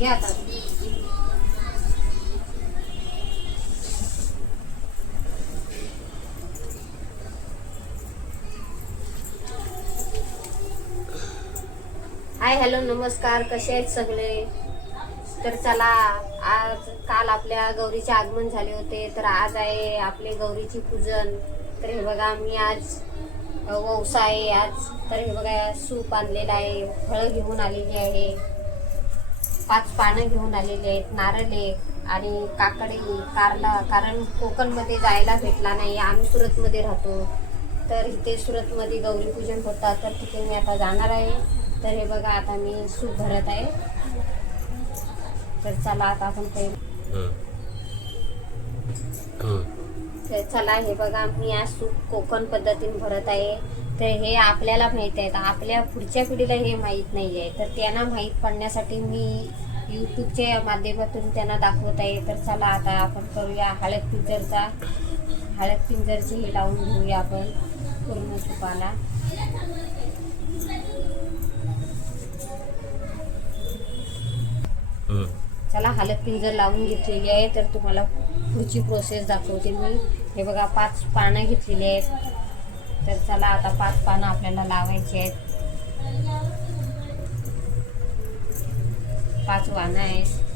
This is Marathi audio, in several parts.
घ्या आता हाय हॅलो नमस्कार. कसे आहेत सगळे? तर चला आज काल आपल्या गौरीचे आगमन झाले होते तर आज आहे आपले गौरीची पूजन. तर हे बघा मी आज वौसा आहे आज. तर हे बघा सूप आणलेलं आहे फळं घेऊन आलेली आहे. पाच पानं घेऊन आलेली आहेत नारळ आहे आणि काकडी कारला कारण कोकणमध्ये जायला भेटला नाही आम्ही सुरतमध्ये राहतो. तर इथे सुरतमध्ये गौरी पूजन होतात तर तिथे मी आता जाणार आहे. तर हे बघा आता मी सूप भरत आहे. तर चला आता आपण पहिले. तर चला हे बघा मी आज सूप कोकण पद्धतीने भरत आहे. तर हे आपल्याला माहीत आहे. तर आपल्या पुढच्या पिढीला हे माहीत नाही आहे तर त्यांना माहीत पडण्यासाठी मी यूट्यूबच्या माध्यमातून त्यांना दाखवत आहे. तर चला आता आपण करूया हळद पिंजरचा हळद पिंजरची हे लावून घेऊया आपण पूर्ण सुपाला. चला हलत पिंजर लावून घेतलेली आहे. तर तुम्हाला पुढची प्रोसेस दाखवते मी. हे बघा पाच पानं घेतलेली आहेत. तर चला आता पाच पानं आपल्याला लावायची आहेत. पाच वानं आहेत.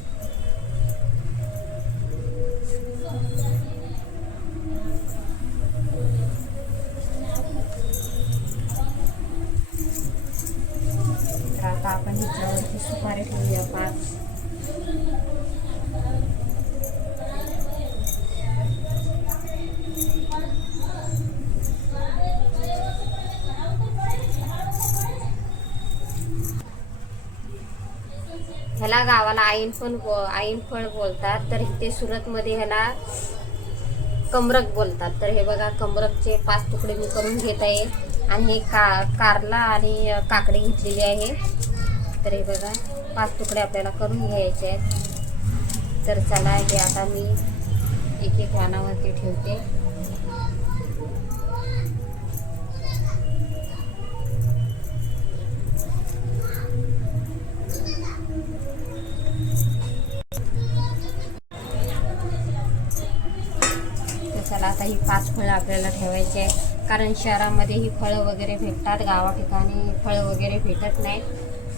ह्याला गावाला आईन पण आईन फळ बोलतात. तर इथे सुरतमध्ये ह्याला कमरक बोलतात. तर हे बघा कमरकचे पाच तुकडे मी करून घेत आहे. आणि हे का कारला आणि काकडी घेतलेली आहे. तर हे बघा पाच तुकडे आपल्याला करून घ्यायचे आहेत. तर चला हे आता मी एक एक वानावरती ठेवते. आता ही पाच फळं आपल्याला ठेवायची आहे. कारण शहरामध्ये ही फळं वगैरे भेटतात. गावा ठिकाणी फळं वगैरे भेटत नाही.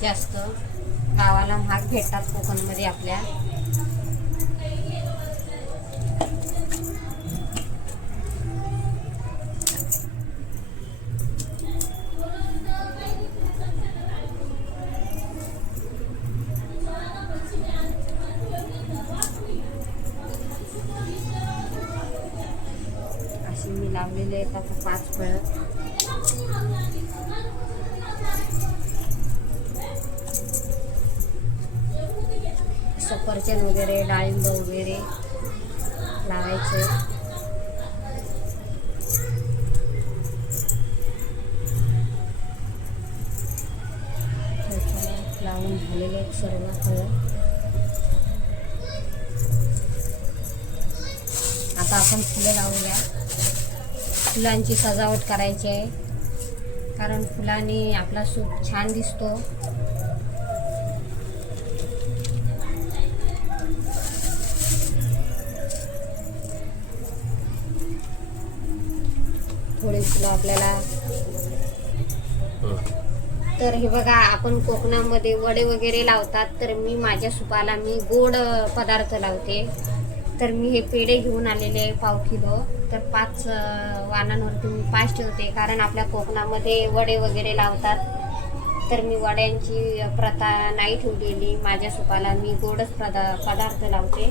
जास्त गावाला महाग भेटतात कोकणमध्ये आपल्या. लावलेले आहेत आता पाच फळं. सफरचंद वगैरे डाळिंब वगैरे लावायचे. लावून झालेले आहेत सर्व फळं. आता आपण फुलं लावूया. फुलांची सजावट करायची आहे. कारण फुलांनी आपला सूप छान दिसतो. थोडी फुलं आपल्याला. तर हे बघा आपण कोकणामध्ये वडे वगैरे लावतात तर मी माझ्या सुपाला मी गोड पदार्थ लावते. तर मी हे पेढे घेऊन आलेले आहे पाव किलो. तर पाच वाणांवरती वानांवरती मी पाच ठेवते. कारण आपल्या कोकणामध्ये वडे वगैरे लावतात. तर मी वड्यांची प्रथा नाही ठेवलेली. माझ्या सुपाला मी गोडच प्रदा पदार्थ लावते.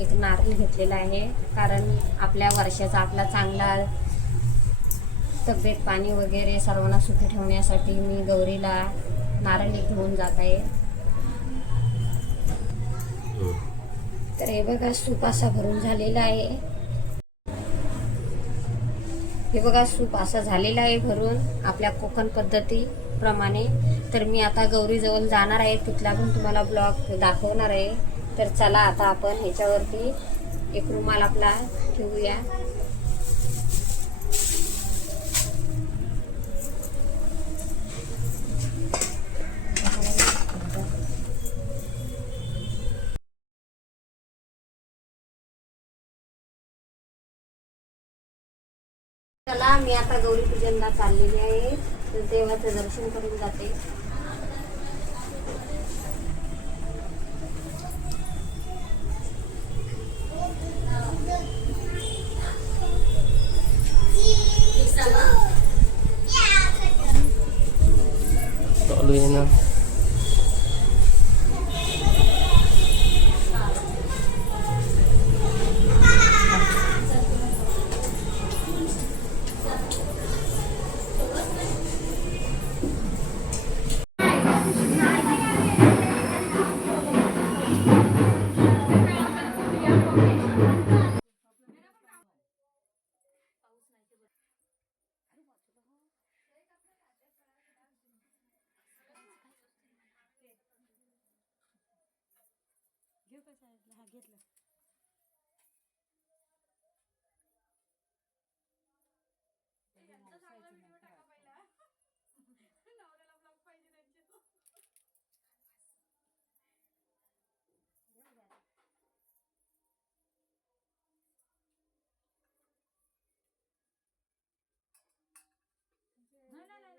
एक नारळ घेतलेला आहे. कारण आपल्या वर्षाचा आपला चांगला तब्येत पाणी वगैरे सर्वांना सुखी ठेवण्यासाठी मी गौरीला नारळ घेऊन जात आहे. तर हे बघा सूप असा भरून झालेला आहे. हे बघा सूप असा झालेला आहे भरून आपल्या कोकण पद्धतीप्रमाणे तर मी आता गौरीजवळ जाणार आहे तिथला पण तुम्हाला ब्लॉग दाखवणार आहे. तर चला आता आपण ह्याच्यावरती एक रुमाल आपला ठेवूया. चला मी आता गौरी पूजनला चाललेली आहे. देवाचं दर्शन करून जाते. चालू आहे ना.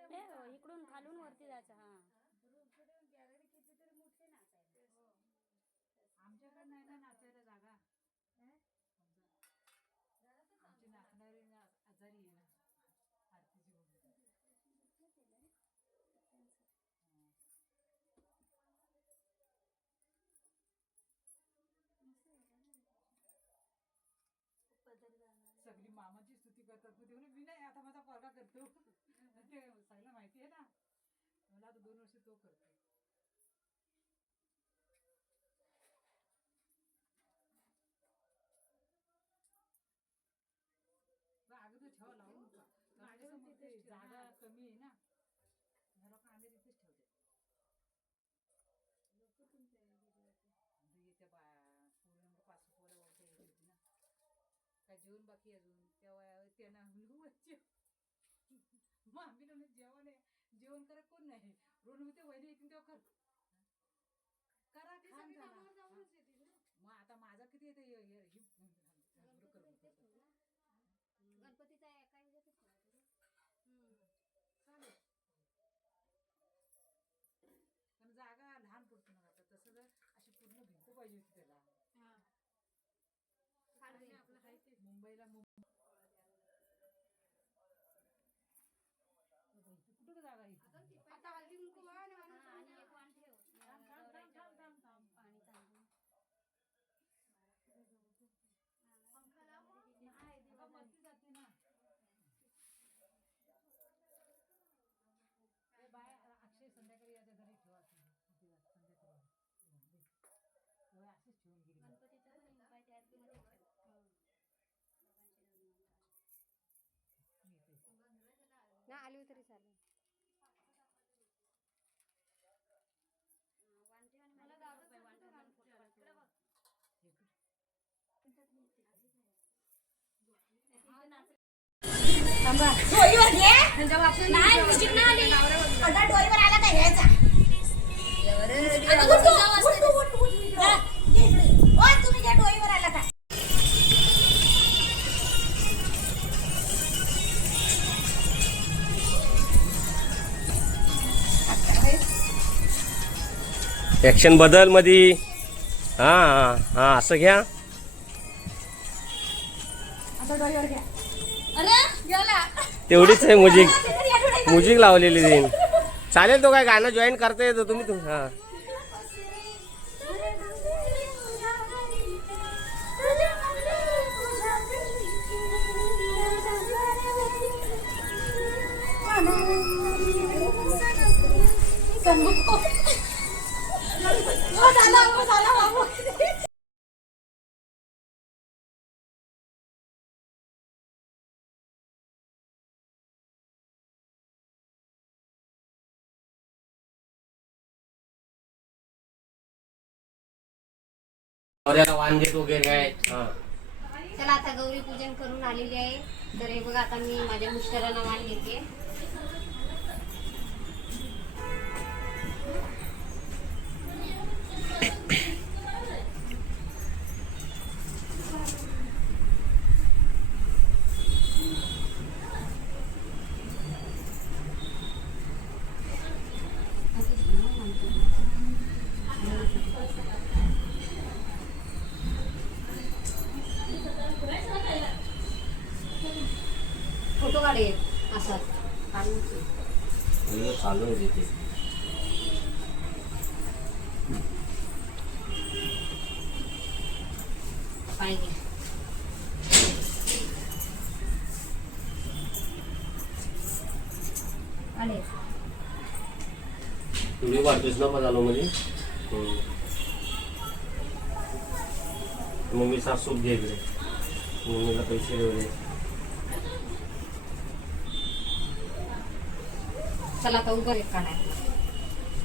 हे, इकडून खालून वरती जायचं हा आमच्याकडे नाही ना नाचायला जागा आमची नाचणारी ना आजारी आहे ना आरतीची मुलगी. सगळी स्तुती करतात. मग ते मी नाही आता माझा पोरगा करतो. ते साईला माहिती आहे ना. मला आता दोन वर्ष तो करतो अगोदर ठेवा लावू नका ते जागा कमी आहे ना. घरा कांदे तिथेच ठेवते. येत्या बा पूर्ण पाच पोरं वगैरे येत होती ना. काय जेवण बाकी अजून? वयावर त्यांना जेव मग आम्ही ना म्हणजे जेवण आहे जेवण करा कोण नाही रोडमध्ये वहिनी येतील तेव्हा कर करा की सगळी कामावर जाऊनच येतील ना. मग आता माझा किती येते हे- हे- हे- करतो. गणपतीचा एका ह्याच्यातच चालेल पण जागा लहान पडतो ना आता तसं जर अशी पूर्ण भिंत पाहिजे होती त्याला आणि आपलं आहे ते मुंबईला मुंबई कुठं का जागा आहे आता हळदी कुंकू वाण आणि एक वाण ठेव थांब, थांब, थांब, थांब, थांब, थांब. पाणी तांदूळ अगं, मस्ती जाते ना ए बाय अक्षय संध्याकाळी याच्या घरी ठेवा संध्याकाळी तेव्हा अशीच ठेवून गेली गणपतीचा पण. ना आली तरी चालेल. आणि मला दादा फोटो काढ. नाही. मिस्टेक नाही आली. ऍक्शन बदल मधी. हा हा हा असं घ्या. तेवढीच आहे म्युझिक म्युझिक लावलेली देईन चालेल तो काय गाणं जॉईन करता येतो तुम्ही तुम हा. नवऱ्याला वगैरे हा। चला आता गौरी पूजन करून आलेली आहे. तर हे बघा आता मी माझ्या मिस्टरांना वाण घेते ये असं काढून ठेव. व्हिडिओ चालू आहे तिथे पाहिजे आले. व्हिडिओ काढतोस ना पण आलो मध्ये मम्मी साफ सूप घे इकडे. मम्मीला पैसे देऊ चला आता उभं एक काढायला